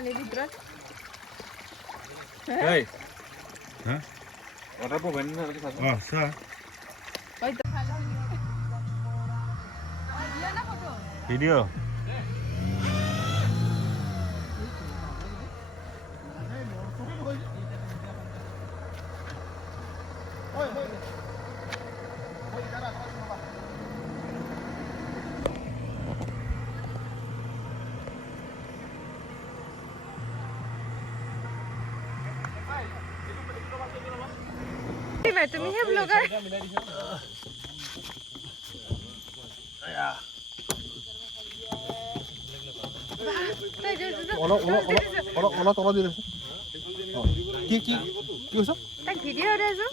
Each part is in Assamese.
পানীৰ ভিতৰত এই হা ওটা পো ভেন না কি খাছো সা ওই তো ভিডিও না ফটো ভিডিও তুমি হে ব্লগার অলপ তলত দি লৈছে কি কি কি কৈছ তাক ভিডিও দেছো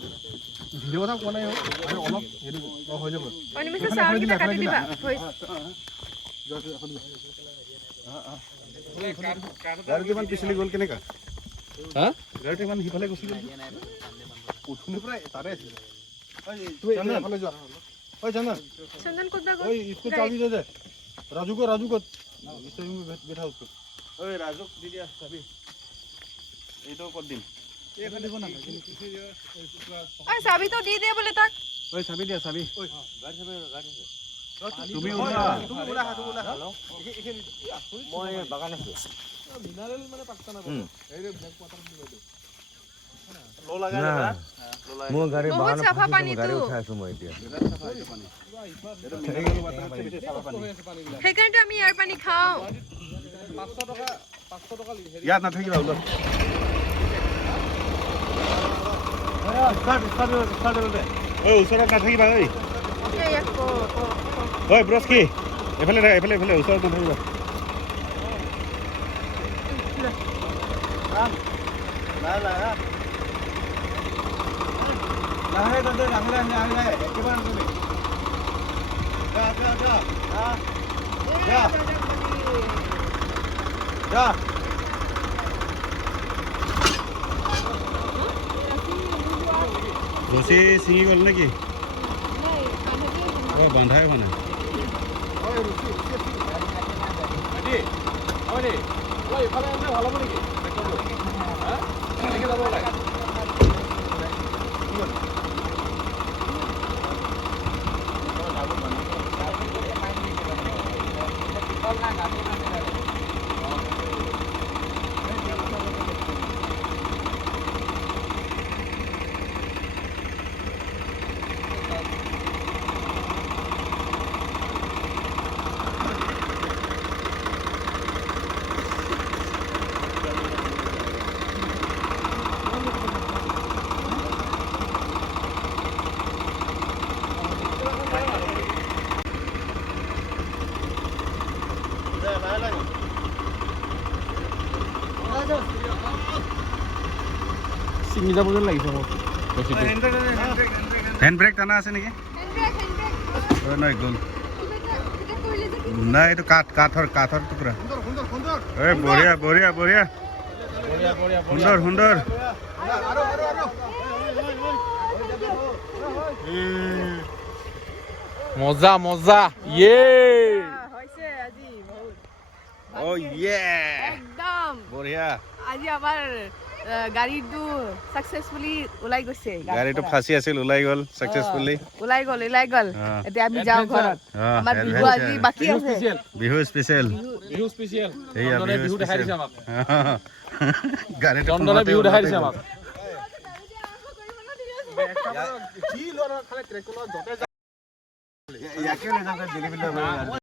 ভিডিও কথা কোৱা নাই আৰু অলপ হেৰি হৈ যাব অনিমিষে চাউল কিটা কাটি দিবা ভইচ গাড়ীটো ইমান পিছলি গ'ল কেনেকা হা গাড়ীটো ইমান সিফালে গুচি গ'ল উঠুনি পৰা তাৰে আছিল তুই এফালে যোৱা ঐ চন্দন চন্দন ক'ত গ'ল ঐ इसको चाबी दे दे राजू को इसे बैठा उसको ओए राजू दे दिया चाबी ये तो कर दिन ये कर देखो ना ओए चाबी तो दी दे बोले तक ओए चाबी दिया चाबी ओए गाड़ी তুমি উড়া হেল্ল মই বাগান আছো মিনারেল মানে পাক্তা না এই রে ব্যাগ পাতার দি বাইদো লো লাগা না মই গাড়ি বাগান সাফা পানী গাড়ি তো উঠাইছো মই এতিয়া এটা মিনারেল ওয়াটার বেশি সাফা পানী সেইকাৰণে আমি ইয়াৰ পানী খাওঁ 500 টাকা ইয়াত নাথাকিবা ওলত স্টাৰ্ট দে ওই ওচৰত নাথাকিবা ঐ ঐ ব্ৰস্কি এফালে ওচৰত নাথাকিবা লাহে একেবাৰে তুমি যা ৰছী ছিঙি গ'ল নেকি বান্ধাই হোৱা নাই ছিঙি যাব যেন লাগিছে মোক হেণ্ড ব্ৰেক টানা আছে নেকি নাই গ'ল নাই এইটো কাঠৰ টুকুৰা এই বঢ়িয়া সুন্দৰ মজা ইয়ে হৈছে আজি বহুত ও ইয়ে একদম বঢ়িয়া আজি আমাৰ গাড়ীটো সাকসেসফুলি ওলাই গৈছে গাড়ীটো ফাঁচি আছিল ওলাই গ'ল সাকসেসফুলি ওলাই গ'ল এতিয়া আমি যাওঁ ঘৰত আমাৰ বিহু আজি বাকি আছে বিহু স্পেশাল এই বিহু দেখাই দিছে আমাক গাড়ীটো চন্দনে বিহু দেখাই দিছে আমাক কি লৰা খালে ট্ৰেকলত যতে ইয়াকে লৈ যাওঁগে ডেলিভাৰী